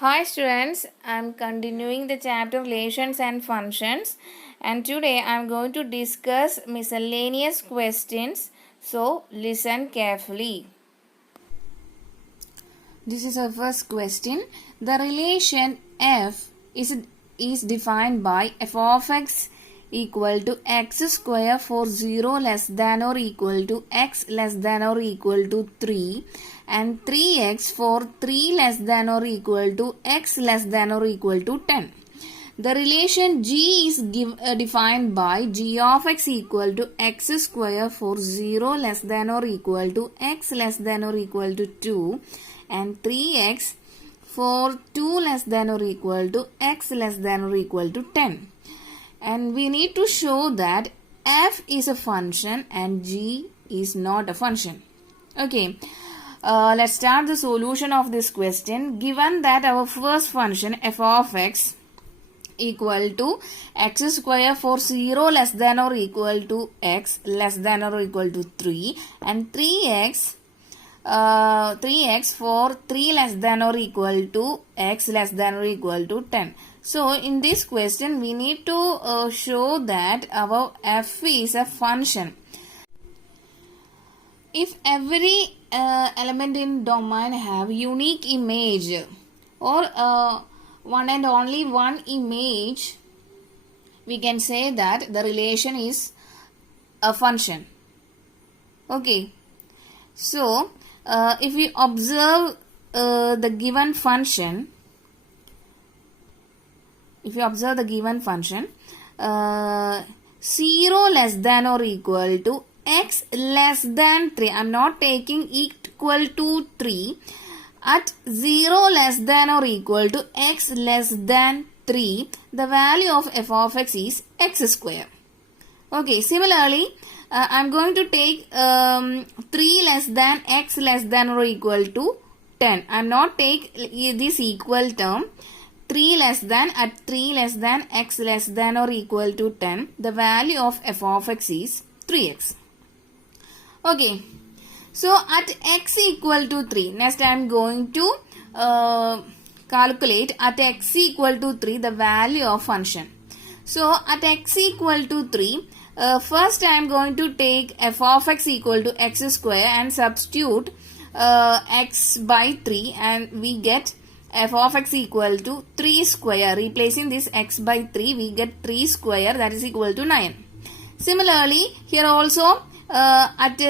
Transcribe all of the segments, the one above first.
Hi students, I am continuing the chapter relations and functions, and today I am going to discuss miscellaneous questions, so listen carefully. This is our first question. The relation f is defined by f of x equal to x square for 0 less than or equal to x less than or equal to 3 and 3x for 3 less than or equal to x less than or equal to 10. The relation g is defined by g of x equal to x square for 0 less than or equal to x less than or equal to 2 and 3x for 2 less than or equal to x less than or equal to 10. And we need to show that f is a function and g is not a function. Okay, let's start the solution of this question. Given that our first function f of x equal to x square for 0 less than or equal to x less than or equal to 3 and 3x for 3 less than or equal to x less than or equal to 10. So in this question we need to show that our f is a function. If every element in domain have unique image or one and only one image, we can say that the relation is a function. Okay, so if we observe the given function, 0 less than or equal to x less than 3, I am not taking equal to 3, at 0 less than or equal to x less than 3, the value of f of x is x square. Okay, similarly, I am going to take 3 less than x less than or equal to 10. I am not take this equal term. 3 less than at 3 less than x less than or equal to 10. The value of f of x is 3x. Okay. So at x equal to 3. Next I am going to calculate at x equal to 3 the value of function. So at x equal to 3. First I am going to take f of x equal to x square and substitute x by 3 and we get f of x equal to 3 square. Replacing this x by 3 we get 3 square, that is equal to 9. Similarly here also at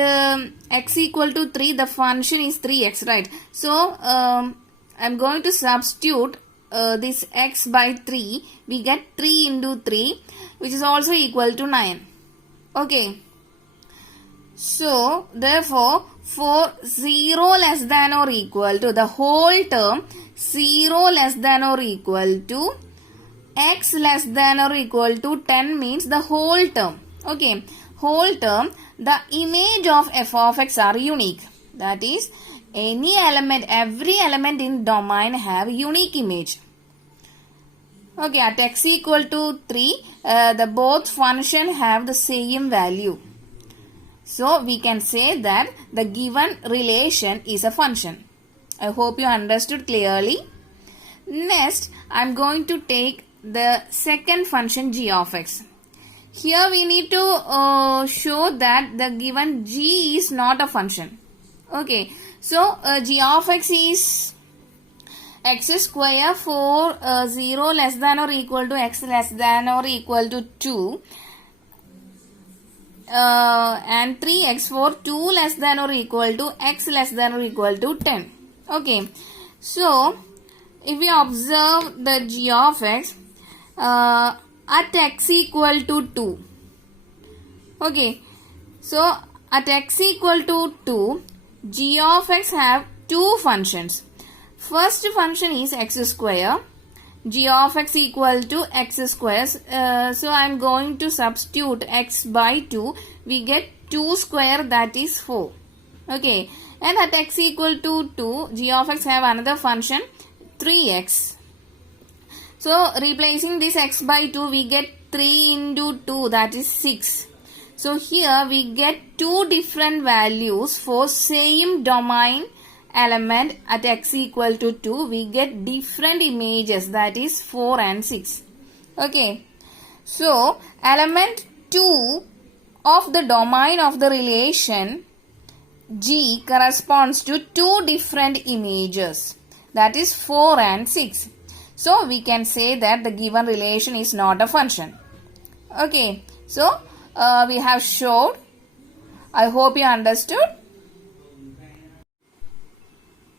x equal to 3 the function is 3x, right? So I am going to substitute this x by 3, we get 3 into 3 which is also equal to 9. Okay, so therefore for 0 less than or equal to the whole term 0 less than or equal to x less than or equal to 10 means the whole term. Okay, whole term, the image of f of x are unique. That is, any element, every element in domain have unique image. Okay, at x equal to 3, the both function have the same value. So we can say that the given relation is a function. I hope you understood clearly. Next, I am going to take the second function g of x. Here we need to show that the given g is not a function. Okay, so g of x is x square for 0 less than or equal to x less than or equal to 2 and 3x for 2 less than or equal to x less than or equal to 10. Okay, so if we observe the g of x at x equal to 2. Okay, so at x equal to 2, g of x have two functions. First function is x square. G of x equal to x square. So I am going to substitute x by 2. We get 2 square, that is 4. Okay, and at x equal to 2, g of x have another function 3x. So replacing this x by 2 we get 3 into 2, that is 6. So here we get two different values for same domain element at x equal to 2, we get different images, that is 4 and 6. Okay. So, element 2 of the domain of the relation G corresponds to two different images, that is 4 and 6. So, we can say that the given relation is not a function. Okay. So, we have showed. I hope you understood.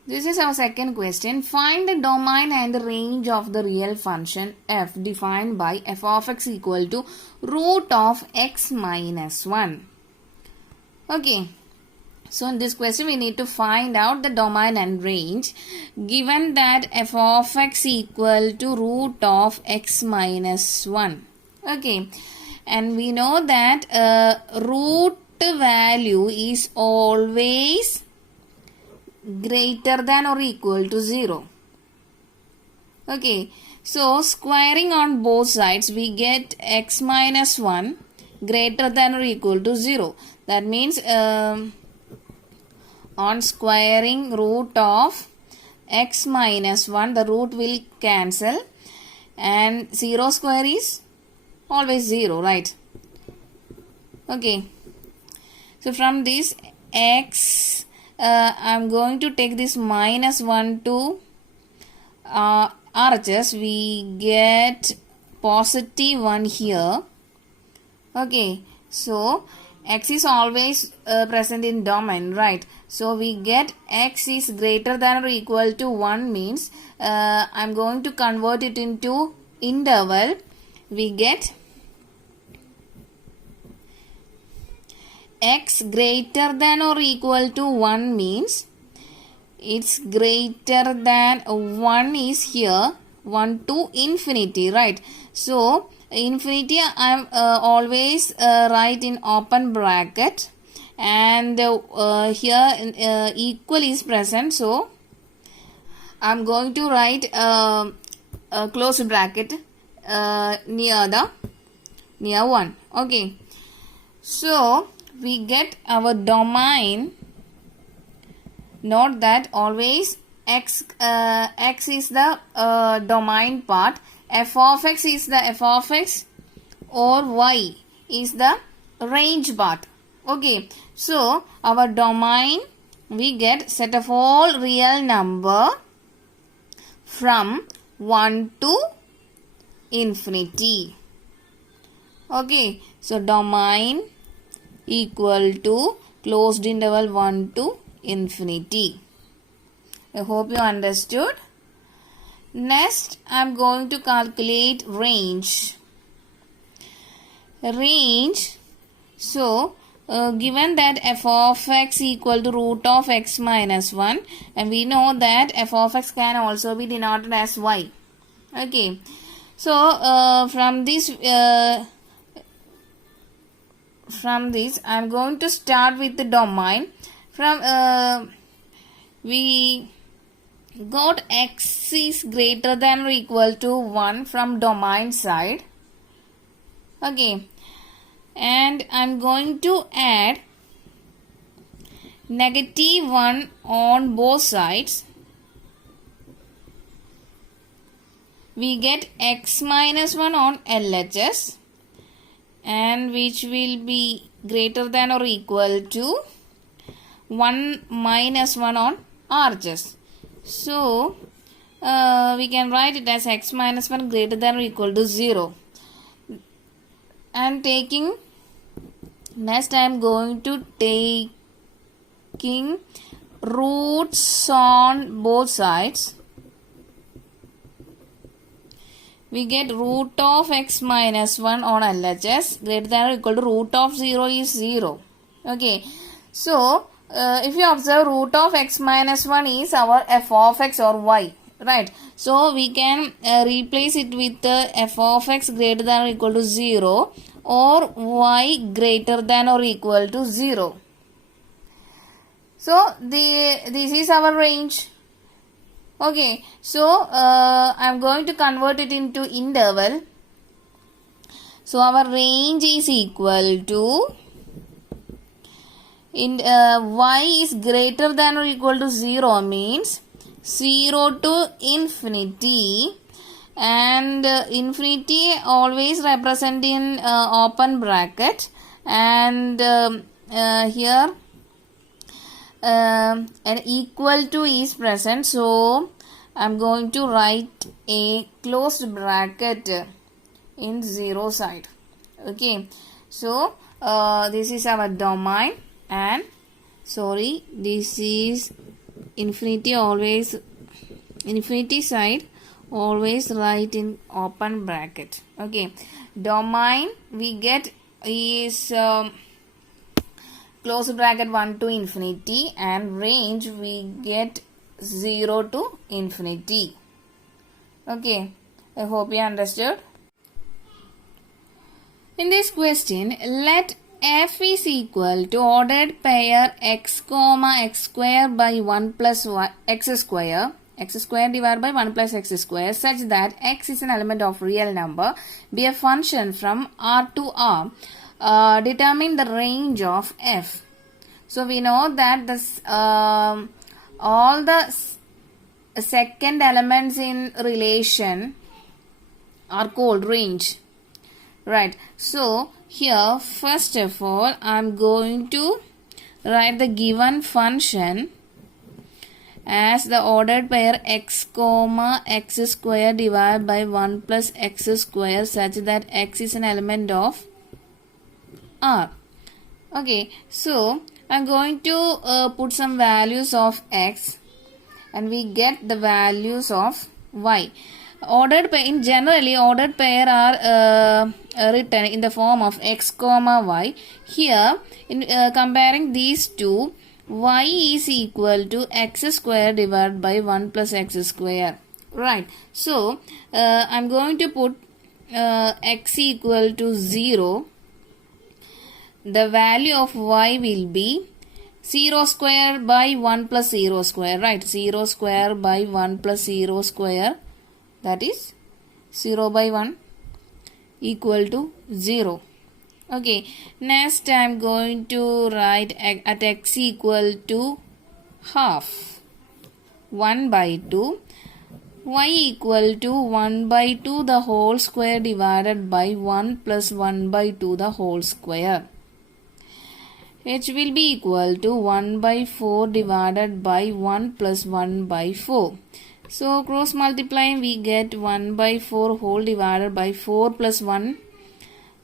This is our second question. Find the domain and the range of the real function f defined by f of x equal to root of x minus 1. Okay. So in this question we need to find out the domain and range given that f of x equal to root of x minus 1. Okay. And we know that root value is always greater than or equal to 0. Okay. So squaring on both sides we get x minus 1 greater than or equal to 0. That means on squaring root of x minus 1, the root will cancel and 0 square is always 0, right? Okay. So from this x, I am going to take this minus 1 to RHS. We get positive 1 here. Okay. So x is always present in domain, right? So we get x is greater than or equal to 1 means I am going to convert it into interval. We get x greater than or equal to 1 means it's greater than 1 is here, 1 to infinity, right? So infinity I am always write in open bracket, and here equal is present, so I am going to write a close bracket near 1. Okay. So we get our domain. Note that always x is the domain part, f of x is the f of x, or y is the range part. Okay. So our domain, we get set of all real number from 1 to infinity. Okay. So domain equal to closed interval 1 to infinity. I hope you understood. Next, I am going to calculate range. Range. So, given that f of x equal to root of x minus 1, and we know that f of x can also be denoted as y. Okay. So, from this I am going to start with the domain. From we got x is greater than or equal to 1 from domain side. Okay. And I am going to add negative 1 on both sides. We get x minus 1 on LHS, and which will be greater than or equal to 1 minus 1 on RHS. So, we can write it as x minus 1 greater than or equal to 0. And taking, next I am going to taking roots on both sides. We get root of x minus 1 on LHS greater than or equal to root of 0 is 0. Okay. So, if you observe, root of x minus 1 is our f of x or y, right? So, we can replace it with f of x greater than or equal to 0 or y greater than or equal to 0. So, this is our range. Okay, so I am going to convert it into interval. So our range is equal to in y is greater than or equal to 0 means 0 to infinity, and infinity always represent in open bracket, and here an equal to is present, so I'm going to write a closed bracket in 0 side. Okay, so this is our domain, and sorry, this is infinity side always write in open bracket. Okay, domain we get is close bracket 1 to infinity, and range we get 0 to infinity. Okay, I hope you understood. In this question, let f is equal to ordered pair x comma x square by 1 plus x square divided by 1 plus x square, such that x is an element of real number, be a function from R to R. Determine the range of f. So we know that this all the second elements in relation are called range, right? So here first of all I'm going to write the given function as the ordered pair x comma x square divided by 1 plus x square, such that x is an element of R. Okay, so I'm going to put some values of x, and we get the values of y. Ordered pair, in generally ordered pair are written in the form of x comma y. Here in comparing these two, y is equal to x square divided by 1 plus x square, right? So I'm going to put x equal to 0. The value of y will be 0 square by 1 plus 0 square, right? 0 square by 1 plus 0 square, that is 0 by 1 equal to 0. Okay, next I am going to write at x equal to half 1 by 2, y equal to 1 by 2 the whole square divided by 1 plus 1 by 2 the whole square. H will be equal to 1 by 4 divided by 1 plus 1 by 4. So cross multiplying we get 1 by 4 whole divided by 4 plus 1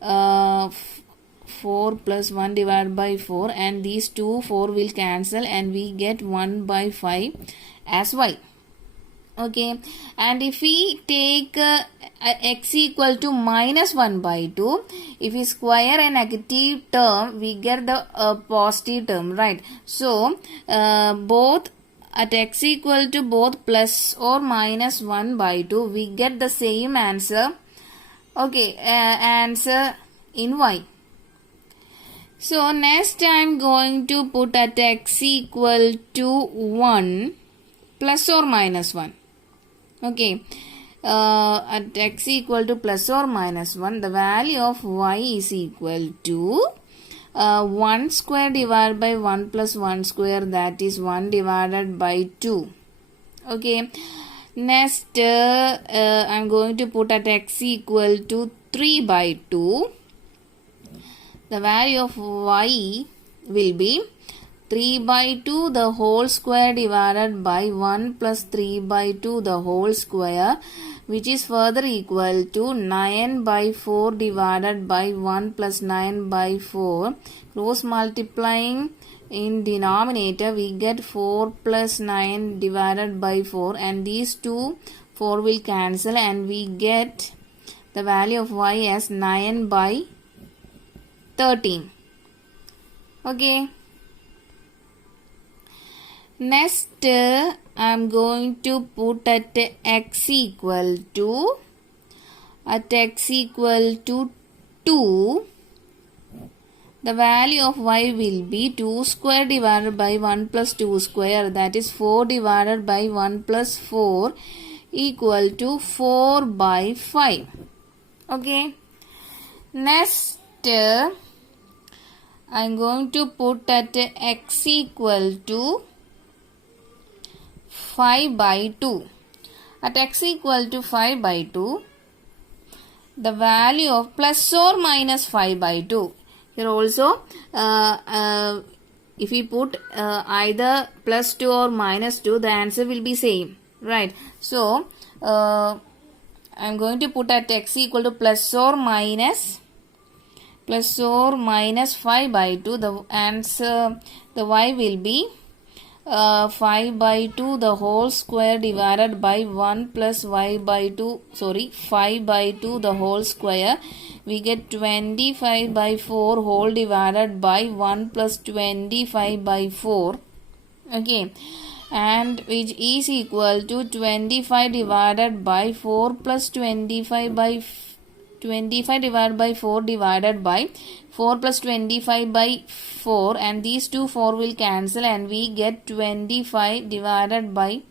4 plus 1 divided by 4, and these 2 4 will cancel, and we get 1 by 5 as y. Okay, and if we take x equal to minus 1 by 2, if we square a negative term we get the positive term, right? So both at x equal to both plus or minus 1 by 2 we get the same answer. Okay, answer in y. So next I am going to put at x equal to 1 plus or minus 1. Okay, at x equal to plus or minus 1, the value of y is equal to 1 square divided by 1 plus 1 square, that is 1 divided by 2. Okay, next I'm going to put at x equal to 3 by 2. The value of y will be 3 by 2 the whole square divided by 1 plus 3 by 2 the whole square, which is further equal to 9 by 4 divided by 1 plus 9 by 4. Cross multiplying in denominator we get 4 plus 9 divided by 4, and these two 4 will cancel, and we get the value of y as 9 by 13. Okay. Next I am going to put at x equal to 2. The value of y will be 2 square divided by 1 plus 2 square, that is 4 divided by 1 plus 4 equal to 4 by 5. Okay. Next I'm going to put at x equal to 5 by 2. At x equal to 5 by 2, the value of plus or minus 5 by 2. Here also, if we put either plus 2 or minus 2, the answer will be same. Right. So, I'm going to put at x equal to plus or minus 5 by 2. The answer, the y will be 5 by 2 the whole square divided by 1 plus y by 2, 5 by 2 the whole square. We get 25 by 4 whole divided by 1 plus 25 by 4. Okay. And which is equal to 25 divided by 4 plus 25 divided by 4 divided by 4 plus 25 by 4, and these two 4 will cancel and we get 25 divided by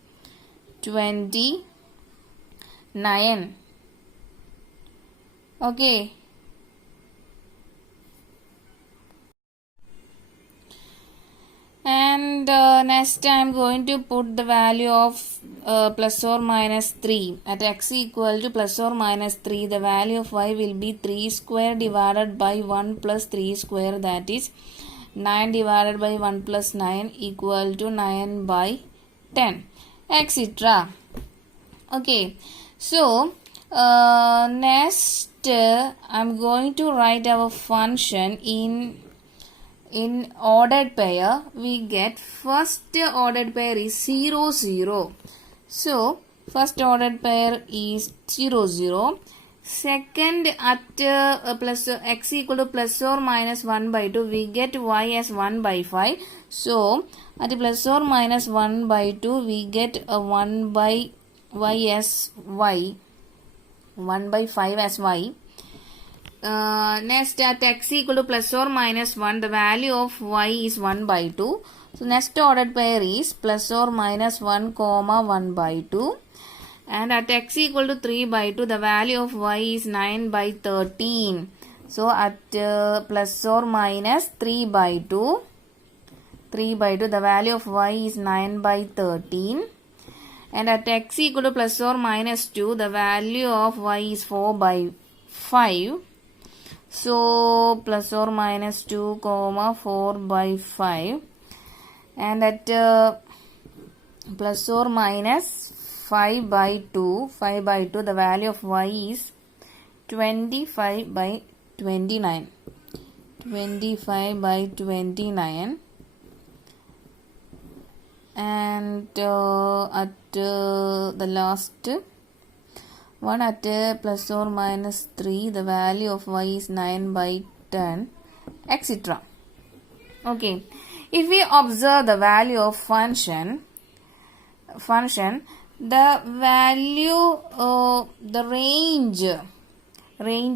29. Okay. And next I am going to put the value of plus or minus 3. At x equal to plus or minus 3, the value of y will be 3 square divided by 1 plus 3 square, that is 9 divided by 1 plus 9 equal to 9 by 10, etc. Okay. So, next I am going to write our function in ordered pair. We get first ordered pair is 0, 0. So, first ordered pair is 0, 0. Second, at plus x equal to plus or minus 1 by 2, we get y as 1 by 5. So, at plus or minus 1 by 2, we get a 1 by y as y, 1 by 5 as y. Next, at x equal to plus or minus 1, the value of y is 1 by 2. So, next ordered pair is plus or minus 1 comma 1 by 2. And at x equal to 3 by 2, the value of y is 9 by 13. So, at plus or minus 3 by 2, the value of y is 9 by 13. And at x equal to plus or minus 2, the value of y is 4 by 5. So, plus or minus 2 comma 4 by 5. And at plus or minus 5 by 2, the value of y is 25 by 29. 25 by 29. And at the last one, at plus or minus 3, the value of y is 9 by 10, etc. Okay. If we observe the value of function, the value, the range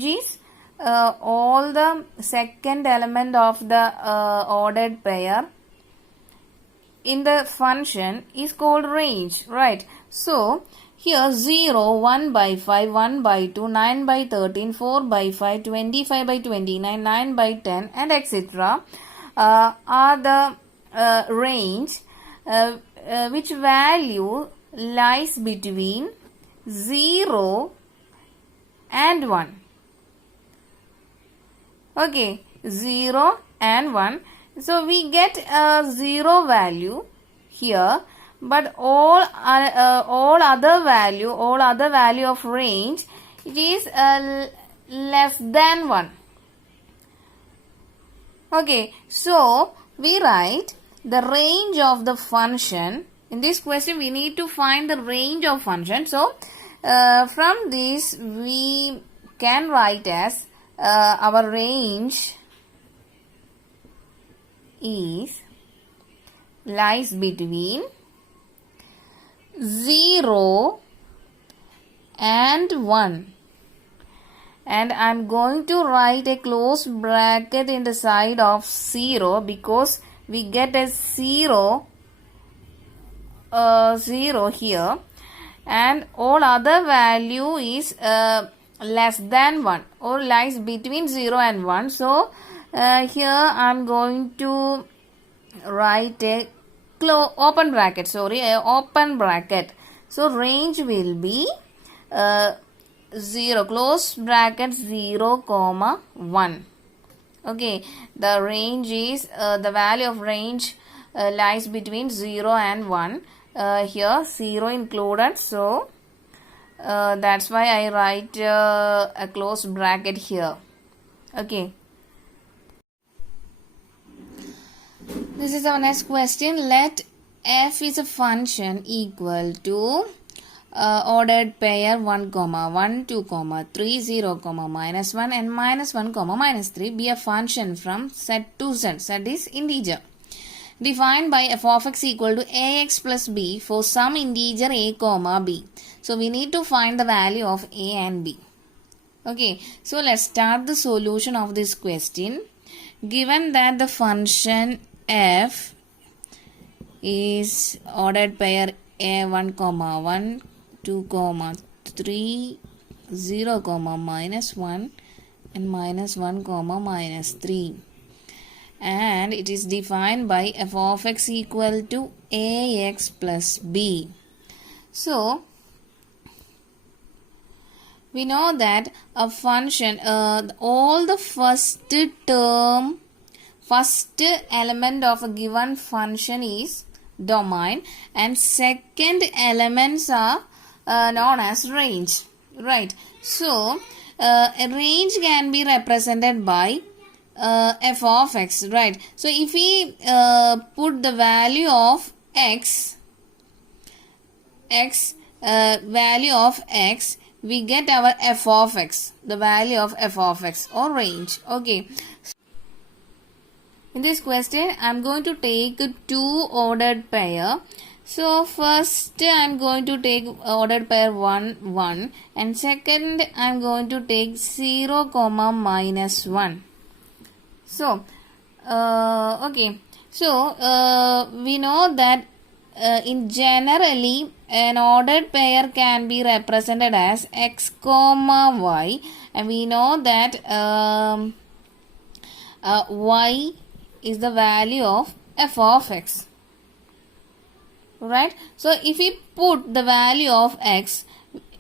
is all the second element of the ordered pair in the function is called range, right? So, here 0, 1 by 5, 1 by 2, 9 by 13, 4 by 5, 25 by 29, 9 by 10, and etc. Are the range which value lies between 0 and 1. Okay, 0 and 1. So, we get a 0 value here, but all other value of range, it is less than 1. Okay, so we write the range of the function. In this question, we need to find the range of function. So, from this, we can write as our range lies between 0 and 1. And I am going to write a close bracket in the side of 0 because we get a 0 here, and all other value is less than 1 or lies between 0 and 1. So, Here I'm going to write a open bracket. Open bracket. So range will be 0, close bracket 0, comma 1. Okay, the range is the value of range lies between 0 and 1. Here 0 included, so that's why I write a close bracket here. Okay. This is our next question. Let f is a function equal to ordered pair 1, 1, 2, 3, 0, -1 and -1, -3 be a function from z to z. Z is integer. Defined by f of x equal to ax plus b for some integer a, b. So we need to find the value of a and b. Okay, so let's start the solution of this question. Given that the function f is ordered pair a 1, 1, 2, 3, 0, -1 and -1, -3, and it is defined by f of x equal to ax plus b. So we know that a function, all the first element of a given function is domain, and second elements are known as range, right? So a range can be represented by f of x, right? So if we put the value of value of x, we get our f of x, the value of f of x or range. Okay. In this question, I am going to take two ordered pair. So first I am going to take ordered pair 1, 1, and second I am going to take 0, -1. So okay. So we know that in generally an ordered pair can be represented as x, y, and we know that y is the value of f of x, right? So if we put the value of x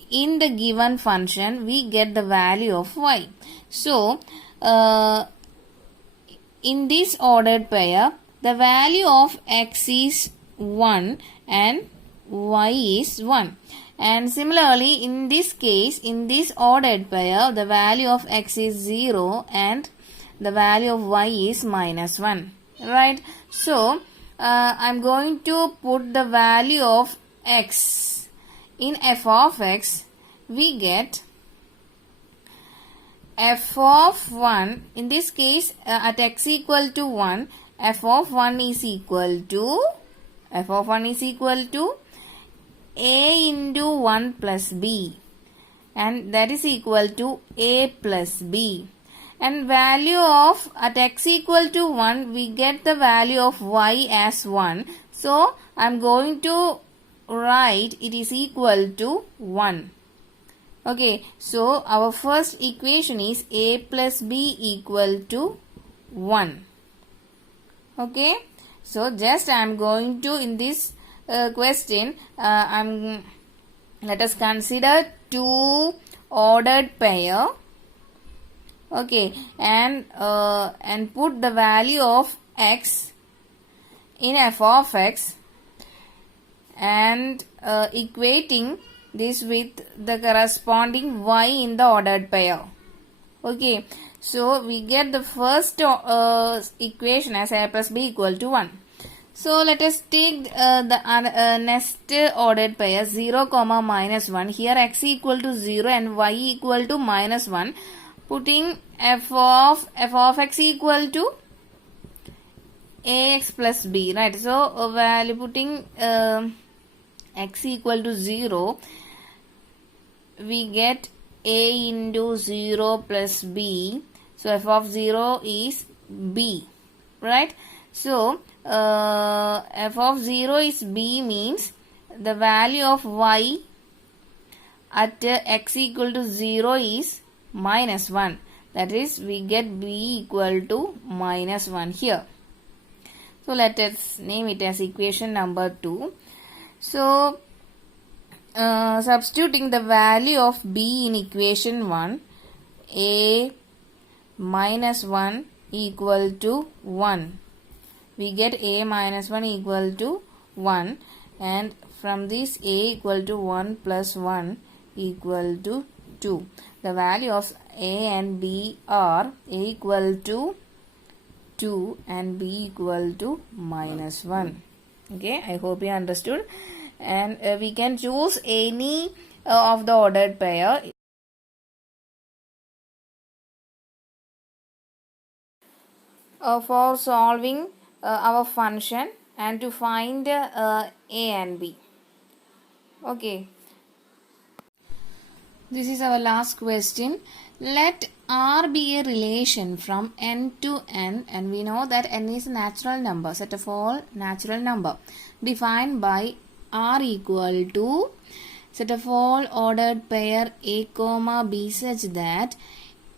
in the given function, we get the value of y. So in this ordered pair, the value of x is 1 and y is 1. And similarly, in this case, in this ordered pair, the value of x is 0 and the value of y is -1, right? So I'm going to put the value of x in f of x. We get f of 1. In this case, at x equal to 1, f of 1 is equal to a into 1 plus b, and that is equal to a plus b. And value of at x equal to 1, we get the value of y as 1. So I am going to write it is equal to 1. Okay, so our first equation is a plus b equal to 1. Okay, so just I am going to, in this question, let us consider two ordered pair. Okay, and put the value of x in f of x and equating this with the corresponding y in the ordered pair. Okay, so we get the first equation as a plus b equal to 1. So let us take the next ordered pair 0, -1. Here x equal to 0 and y equal to -1. Putting f of x equal to ax plus b, right? So value putting x equal to 0, we get a into 0 plus b. So f of 0 is b, right? So f of 0 is b means the value of y at x equal to 0 is -1. That is, we get b equal to minus 1 here. So let us name it as equation number 2. So substituting the value of b in equation 1, a minus 1 equal to 1. We get a minus 1 equal to 1, and from this a equal to 1 plus 1 equal to 2. The value of a and b are a equal to 2 and b equal to minus 1. Okay, I hope you understood. And we can choose any of the ordered pair. For solving our function and to find a and b. Okay, this is our last question. Let R be a relation from n to n, and we know that n is a natural number, set of all natural number, defined by R equal to set of all ordered pair a comma b such that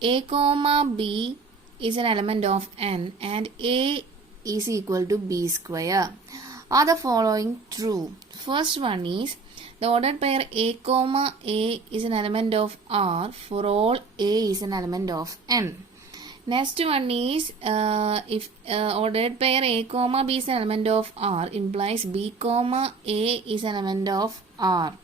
a comma b is an element of n and a is equal to b square. Are the following true? First one is the ordered pair a comma a is an element of R for all a is an element of n. Next one is if ordered pair a comma b is an element of R implies b comma a is an element of R.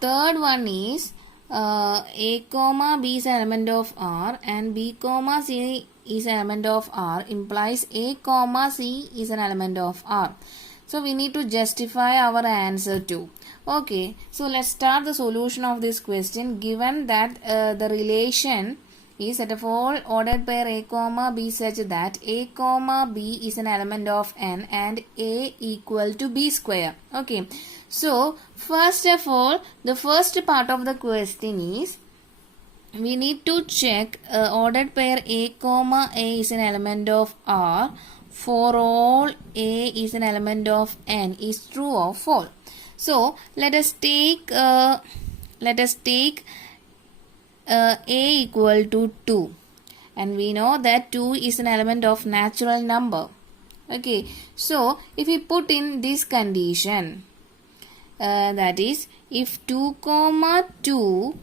Third one is a comma b is an element of R and b comma c is an element of R implies a comma c is an element of R. So we need to justify our answer too. Okay, so let's start the solution of this question. Given that the relation is set of all ordered pair a comma b such that a comma b is an element of n and a equal to b square. Okay, so first of all, the first part of the question is we need to check ordered pair a comma a is an element of R for all a is an element of n is true or false. So let us take a equal to 2, and we know that 2 is an element of natural number. Okay, so if we put in this condition, that is, if 2 comma 2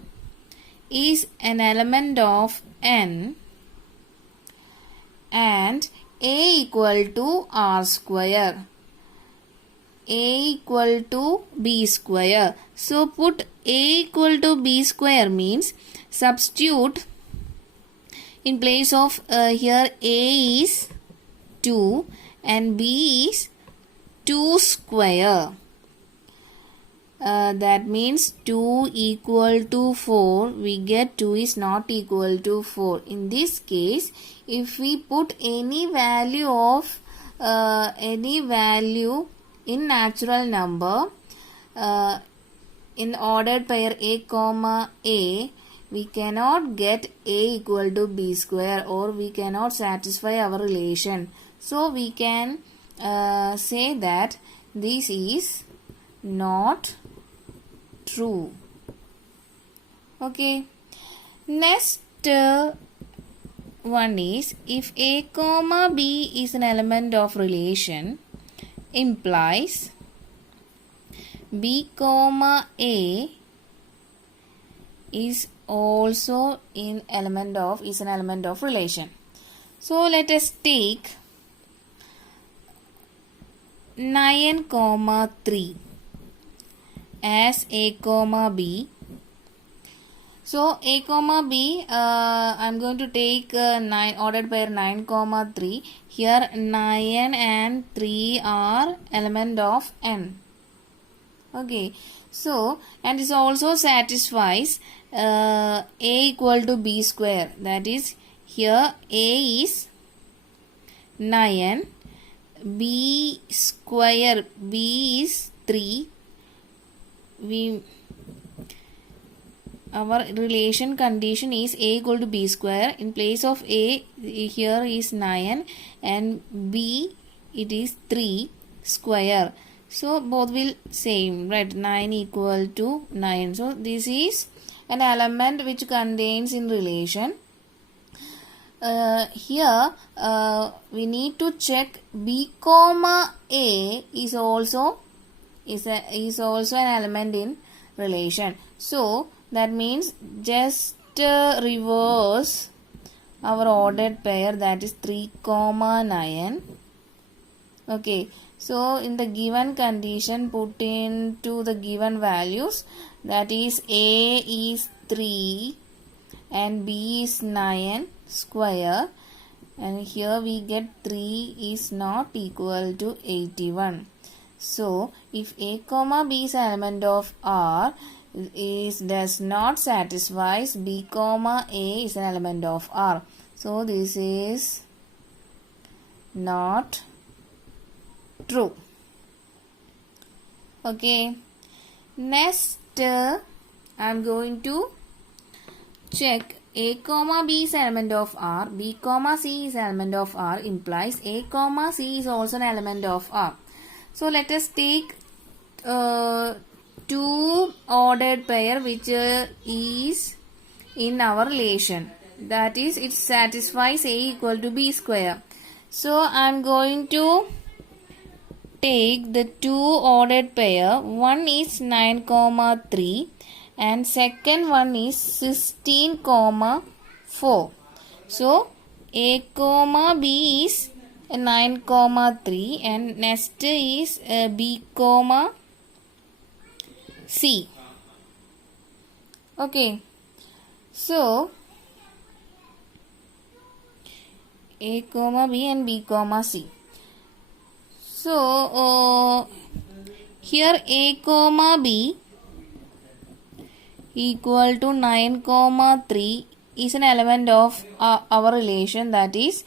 is an element of n and a equal to r square, a equal to b square. So put a equal to b square means substitute in place of here a is 2 and b is 2 square. That means 2 equal to 4. We get 2 is not equal to 4. In this case, if we put any value of in natural number in ordered pair a comma a, we cannot get a equal to b square, or we cannot satisfy our relation. So we can say that this is not true. Okay, next one is if a comma b is an element of relation implies b comma a is also an element of relation. So let us take 9 comma 3 as a comma b. So a comma b, I'm going to take 9 ordered pair 9 comma 3. Here 9 and 3 are element of n. Okay, so and this also satisfies a equal to b square. That is, here a is 9, b square, b is 3. Our relation condition is a equal to b square. In place of a, here is 9 and b, it is 3 square. So both will same, right? 9 equal to 9. So this is an element which contains in relation here we need to check b comma a is also an element in relation. So that means just reverse our ordered pair, that is 3 comma 9. Okay, so in the given condition, put into the given values, that is a is 3 and b is 9 square, and here we get 3 is not equal to 81. So if a comma b is an element of R, does not satisfies b comma a is an element of R. So this is not true. Okay, next I am going to check a comma b is an element of R, b comma c is an element of R, implies a comma c is also an element of R. So let us take two ordered pair which is in our relation, that is it satisfies a equal to b square. So I am going to take the two ordered pair. One is 9 comma 3 and second one is 16 comma 4. So a comma b is 9 comma 3 and next is b comma c. Okay, so a comma b and b comma c. So here a comma b equal to 9 comma 3 is an element of our relation, that is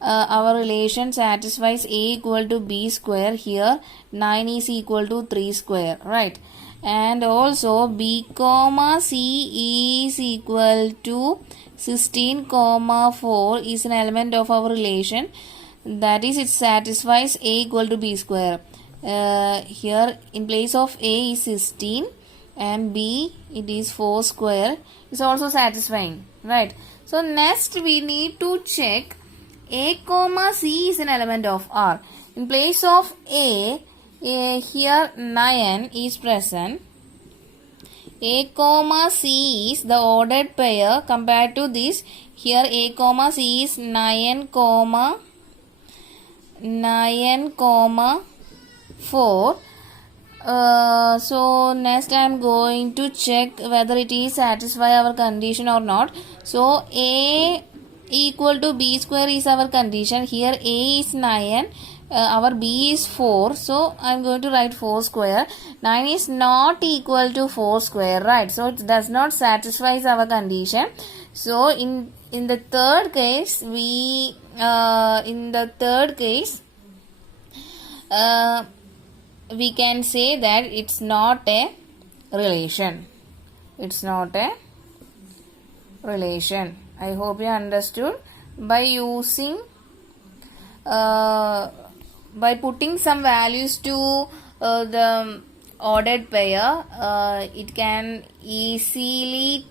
our relation satisfies a equal to b square. Here 9 is equal to 3 square, right? And also b comma c is equal to 16 comma 4 is an element of our relation, that is it satisfies a equal to b square. Here in place of a is 16 and b it is 4 square, is also satisfying, right? So next we need to check a comma c is an element of R. In place of a here 9 is present. A comma c is the ordered pair. Compared to this, here a comma c is 9 comma 4. So next I am going to check whether it is satisfy our condition or not. So a equal to b square is our condition. Here a is 9, our b is 4, so I am going to write 4 square. 9 is not equal to 4 square, right? So it does not satisfy our condition. So in the third case we we can say that it's not a relation. It's not a relation. I hope you understood. By using by putting some values to the ordered pair, it can easily